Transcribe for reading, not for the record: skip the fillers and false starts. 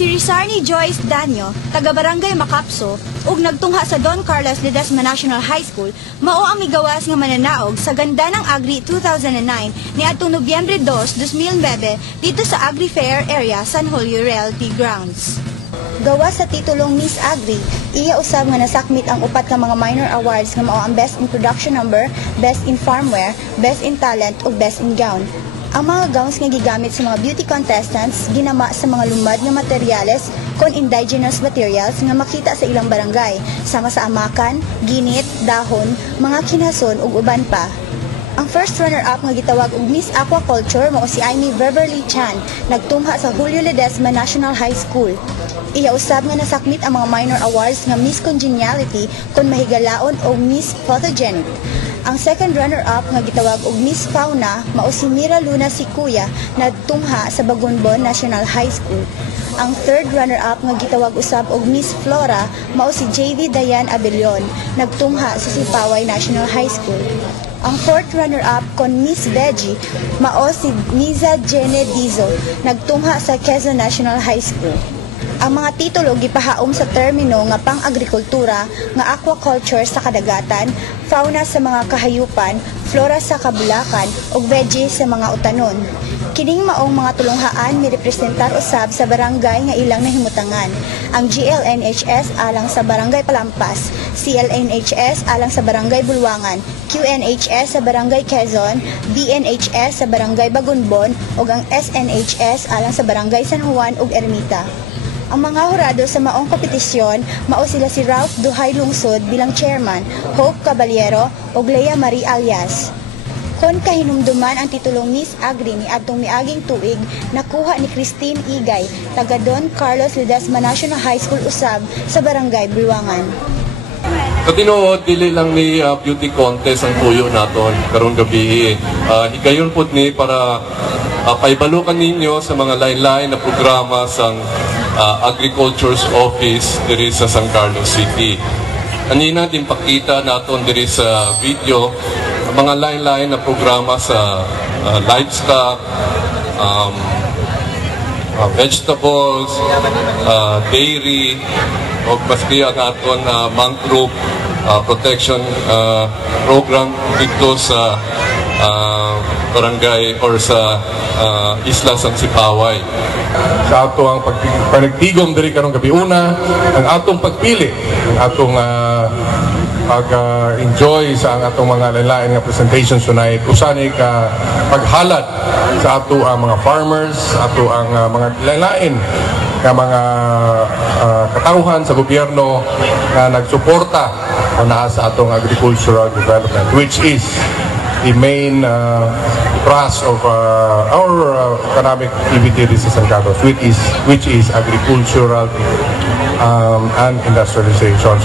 Si Rizarni Joyce Danyo, taga-barangay Macapso, ug nagtungha sa Don Carlos Ledesma National High School, mao ang migawas nga mananaog sa ganda ng Agri 2009 ni atong Nobyembre 2, 2009 dito sa Agri Fair Area, San Julio Realty Grounds. Gawa sa titulong Miss Agri, iya usab nga nasakmit ang upat ka mga minor awards nga mao ang Best in Production Number, Best in Farmwear, Best in Talent ug Best in Gown. Ang mga gowns nga gigamit sa mga beauty contestants ginama sa mga lumad nga materyales kon indigenous materials nga makita sa ilang barangay, sama sa amakan, ginit, dahon, mga kinason ug uban pa. Ang first runner-up nga gitawag og Miss Aquaculture mao si Amy Beverly Chan, nagtumha sa Julio Ledesma National High School. Iya usab nga nasakmit ang mga minor awards nga Miss Congeniality kon mahigalaon o Miss Photogenic. Ang second runner-up nga gitawag og Miss Fauna mao si Mira Luna Sikuya, nagtungha sa Bagunbon National High School. Ang third runner-up nga gitawag usab og Miss Flora mao si JV Dayan Abelion, nagtungha sa Sipaway National High School. Ang fourth runner-up kon Miss Veggie mao si Niza Jene Dizo, nagtungha sa Quezon National High School. Ang mga titulo gipahaom sa termino nga pang-agrikultura, nga aquaculture sa kadagatan, fauna sa mga kahayupan, flora sa kabulakan, ug veggie sa mga utanon. Kining maong mga tulonghaan mirepresentar usab sa barangay nga ilang nahimutangan. Ang GLNHS alang sa Barangay Palampas, CLNHS alang sa Barangay Bulwangan, QNHS sa Barangay Quezon, BNHS sa Barangay Bagunbon, ug ang SNHS alang sa Barangay San Juan ug Ermita. Ang mga hurado sa maong kompetisyon mao sila si Ralph Duhay Lungsod bilang chairman, Hope Caballero ug Lea Marie Alias. Kon kahinumduman ang titulong Miss Agri ni adtong miaging tuig, nakuha ni Christine Igay, taga Don Carlos Ledesma National High School usab sa Barangay Bulwangan. Sa tinuod, dili lang ni beauty contest ang tuyo naton karong gabi. Higayon po ni para paibalukan ninyo sa mga lain-lain na programa sa Agriculture's Office diri sa San Carlos City. Kanina din pakita naton diri sa video mga lain-lain na programa sa livestock, vegetables, dairy, o maski ang aton mangrove protection program dito sa barangay or sa isla San Sipaway. Sa ato ang panagtigom diri karong gabi una, ang atong pagpili, ang atong pag-enjoy sa ang atong mga lain-lain nga presentations tonight, usani ka paghalad sa ato ang mga farmers, ato ang mga lain-lain nga mga katauhan sa gobyerno na nagsuporta o naa sa atong agricultural development, which is the main thrust of our economic activity sa San Carlos, which is agricultural and industrialization.